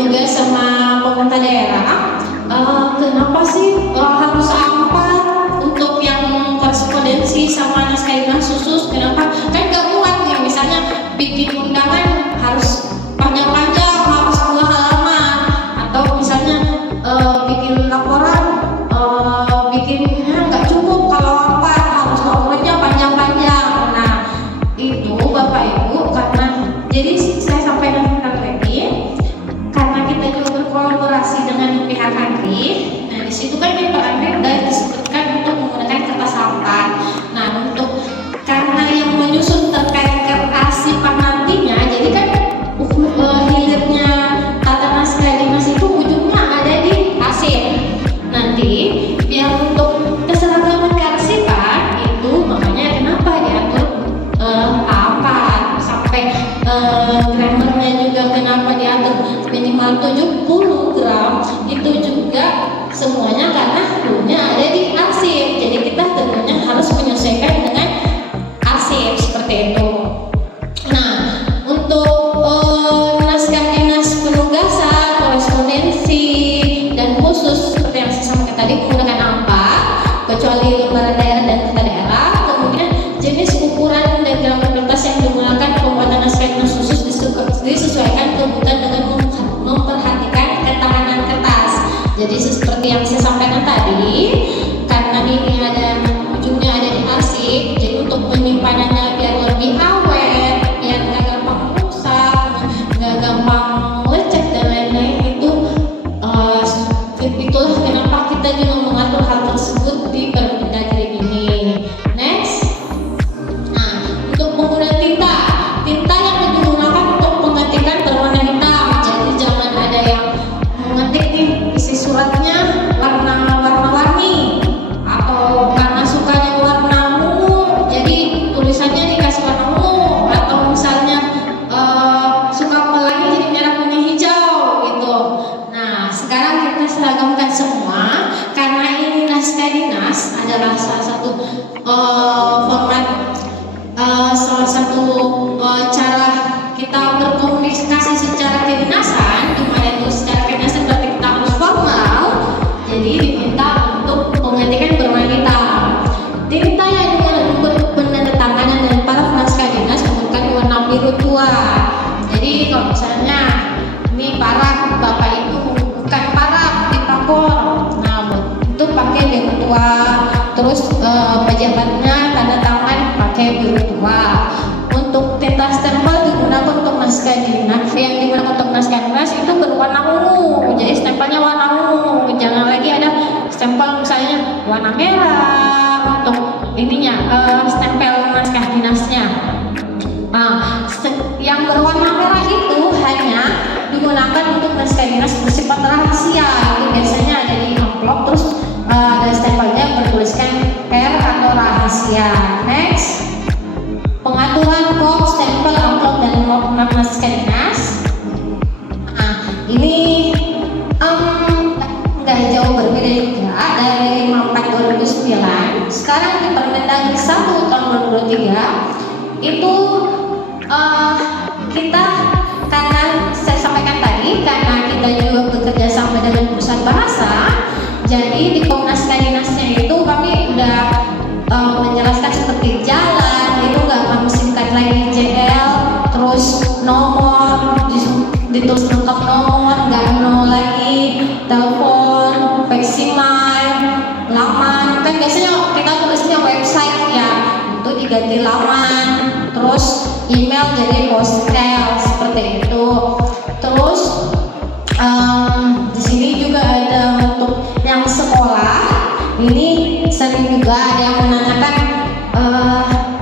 juga sama pemerintah daerah, kenapa sih harus A4 untuk yang korespondensi sama naskah dinas khusus? Kenapa? Kan gak muat ya, misalnya bikin undangan harus panjang-panjang, harus 2 halaman, atau misalnya bikin laporan, bikinnya nggak cukup kalau A4, harus dokumennya panjang-panjang. Nah itu Bapak Ibu, karena jadi saya sampaikan lagi, karena kita juga berkolaborasi dengan pihak Andri. Nah di situ kan di Pak Andri udah disebutkan untuk menggunakan kertas A4. Nah untuk karena yang menyusun terkait kearsipan nantinya, jadi kan hilirnya tata naskah dinas itu ujungnya ada di arsip. Nanti biar untuk keseragaman kearsipan itu, makanya kenapa diatur A4 sampai grammarnya juga kenapa diatur minimal 70 gram, itu juga semuanya karena dulunya ada di arsip. Jadi kita tentunya harus menyesuaikan dengan arsip seperti itu. Nah untuk naskah dinas penugasan, korespondensi, dan khusus seperti yang saya sampaikan tadi menggunakan A4 kecuali lembaran daerah dan kertas daerah. Kemudian jenis ukuran dan gambar kertas yang digunakan pembuatan naskah dinas khusus disesuaikan kebutuhan dengan memperhatikan ketahanan kertas. Jadi seperti yang saya sampaikan tadi, karena ini ada ujungnya ada di arsip, jadi untuk penyimpanannya biar lebih awet, biar nggak gampang rusak, nggak gampang lecet dan lain-lain, itulah kenapa kita juga mengatur hal tersebut di Permendagri ini. Next. Nah, untuk penggunaan tinta yang digunakan untuk menggantikan berwarna hitam. Jadi jangan ada yang mengetik nih isi suratnya warna-warni, atau karena sukanya warna ungu, jadi tulisannya dikasih warna ungu, atau misalnya suka pelangi jadi merah kuning hijau gitu. Nah sekarang kita seragamkan semua, karena ini naskah dinas adalah salah satu format, salah satu cara kita berkomunikasi secara kedinasan, di mana itu secara kedinasan berarti kita harus formal. Jadi diminta untuk menggantikan berwarna hitam. Tinta yang digunakan untuk penandatanganan dan para naskah dinas menggunakan warna biru tua. Jadi kalau misalnya ini parah, Bapak Ibu bukan parah di papor, nah itu pakai biru tua. Terus pejabatnya tanda tangan pakai biru tua. Untuk tinta stempel digunakan untuk naskah dinas, yang digunakan untuk naskah dinas itu berwarna ungu, jadi stempelnya warna ungu. Jangan lagi ada stempel misalnya warna merah untuk ininya, stempel naskah dinasnya. Nah, yang berwarna merah itu hanya digunakan untuk naskah dinas bersifat rahasia. Itu biasanya ada di amplop, terus ada stempelnya bertuliskan R atau rahasia. Next. Pengaturan kop, stempel, amplop, dan nomor naskah dinas. Nah, ini nggak jauh berbeda juga dari 54 2009. Sekarang di Permendagri 1 tahun 2023 itu kita, karena saya sampaikan tadi, karena kita juga bekerja sama dengan perusahaan bahasa, jadi di Komnas Dinasnya itu kami udah menjelaskan seperti jalan itu nggak kami singkat lagi JL, terus nomor ditulis lengkap nomor, nggak nol lagi, telepon, maksimal, laman. Kan biasanya kita tulisnya website ya, itu diganti laman, terus email jadi postal seperti itu. Terus di sini juga ada untuk yang sekolah. Ini sering juga ada yang menanyakan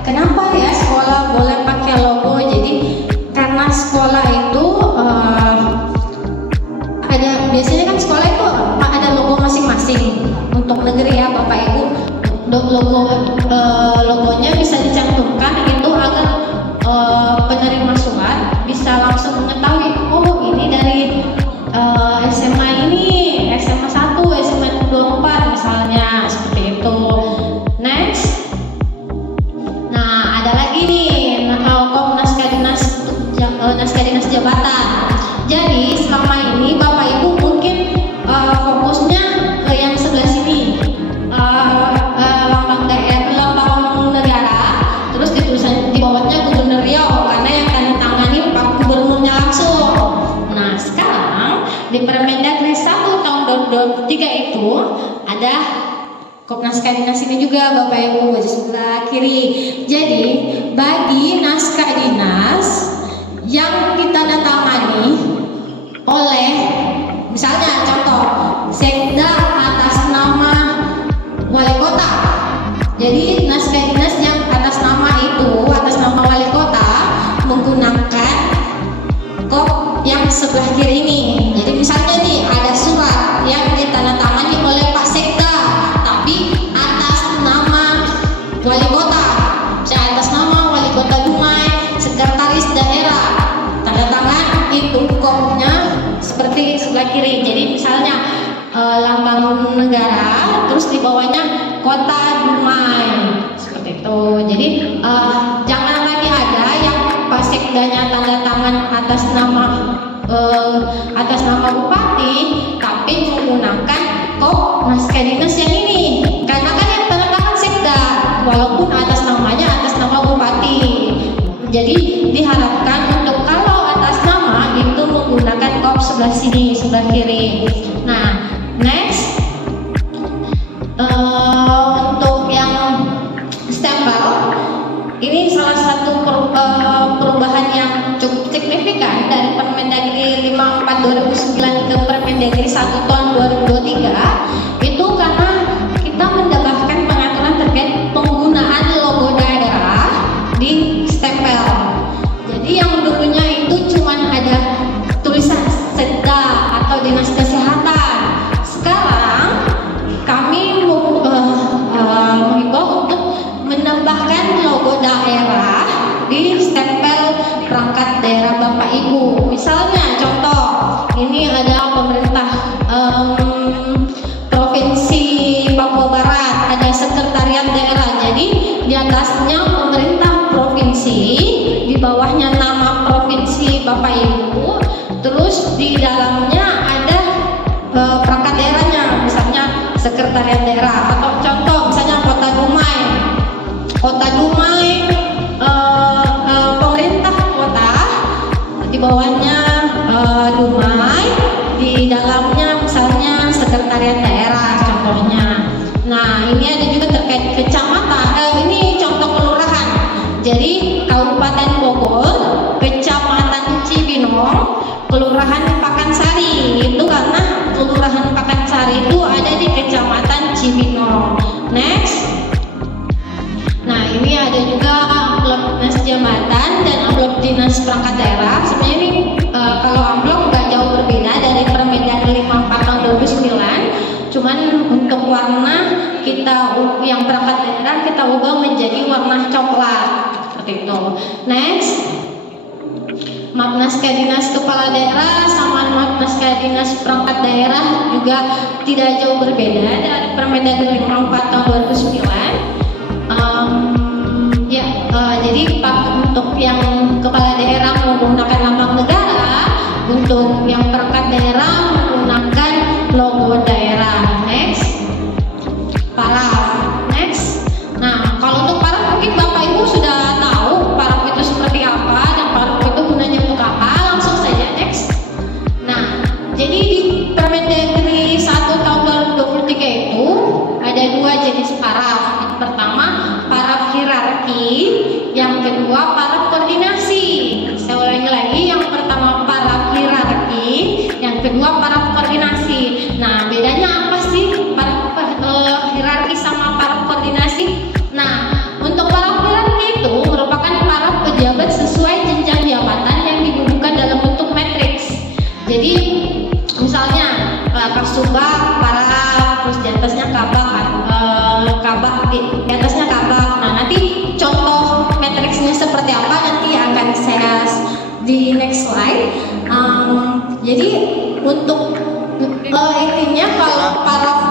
kenapa ya sekolah boleh pakai logo. Jadi karena sekolah itu ada, biasanya kan sekolah itu ada logo masing-masing. Untuk negeri ya Bapak Ibu, logonya bisa dicantumkan itu agar penerima surat bisa langsung mengetahui, oh ini dari SMA ini, SMA 1, SMA 24 misalnya, seperti itu. Next. Nah, ada lagi nih naskah dinas jabatan. Jadi selama ini 23 itu ada kop naskah dinas ini juga Bapak Ibu di sebelah kiri. Jadi bagi naskah dinas yang ditandatangani oleh misalnya contoh sekda atas nama wali kota. Jadi naskah dinas yang atas nama itu atas nama wali kota menggunakan kop yang sebelah kiri ini. Jadi misalnya nih ada surat yang ditandatangani oleh Pak Sekda tapi atas nama wali kota, misalnya atas nama wali kota Dumai, sekretaris daerah, tanda tangan itu kopnya seperti sebelah kiri. Jadi misalnya lambang negara terus di bawahnya kota Dumai seperti itu. Jadi jangan lagi ada yang Pak Sekdanya tanda tangan atas nama bupati tapi menggunakan kop naskah dinas yang ini, karena kan yang tanda tangan Sekda walaupun atas namanya atas nama bupati. Jadi diharapkan untuk kalau atas nama itu menggunakan kop sebelah sini, sebelah kiri. Nah, next untuk yang stempel ini salah satu perubahan yang cukup signifikan dari Permendagri 54 2009 ke Permendagri 1 tahun 2023 itu karena kita mendapatkan pengaturan terkait penggunaan logo daerah di stempel. Jadi yang dulunya itu cuma ada tulisan Sekda atau Dinas Kesehatan. Sekarang kami mengimbau untuk menambahkan logo daerah di stempel perangkat daerah Bapak Ibu. Misalnya contoh, ini ada pemerintah Provinsi Papua Barat, ada sekretariat daerah. Jadi di atasnya pemerintah provinsi, di bawahnya nama provinsi Bapak Ibu, terus di dalamnya ada perangkat daerahnya, misalnya sekretariat daerah. Atau contoh misalnya Kota Dumai, pemerintah kota, di bawahnya Dumai, di dalamnya misalnya sekretariat daerah contohnya. Nah, ini ada juga terkait kecamatan, ini contoh kelurahan. Jadi Kabupaten Bogor, Kecamatan Cibinong, Kelurahan Pakansari, itu karena Kelurahan Pakansari itu ada di Kecamatan Cibinong. Next. Nah, ini ada juga amplop dinas jabatan dan amplop dinas perangkat daerah. Sebenarnya ini kalau amplop nggak jauh berbeda dari Permendagri 54 tahun 2009. Cuman untuk warna kita yang perangkat daerah kita ubah menjadi warna coklat seperti itu. Next. Map naskah dinas kepala daerah sama map naskah dinas perangkat daerah juga tidak jauh berbeda dari Permendagri 54 tahun 2009. Jadi untuk yang kepala daerah menggunakan lambang negara, untuk yang perangkat daerah menggunakan logo daerah. Next, paraf. Next. Nah, kalau untuk paraf mungkin Bapak Ibu sudah tahu paraf itu seperti apa dan paraf itu gunanya untuk apa. Langsung saja next. Nah, jadi di Permendagri 1 tahun 2023 itu ada dua jenis paraf. Yang pertama paraf hierarki, yang kedua paraf koordinasi. Saya ulangi lagi, yang pertama paraf hierarki, yang kedua paraf koordinasi. Nah, bedanya apa sih paraf hierarki sama paraf koordinasi? Nah, untuk paraf hierarki itu merupakan paraf pejabat sesuai jenjang jabatan yang didudukan dalam bentuk matriks. Jadi misalnya Kasubag, paraf, terus di atasnya kabak, di atasnya kabak. Nah, nanti contoh matriksnya seperti apa nanti akan saya di next slide. Jadi untuk intinya kalau paraf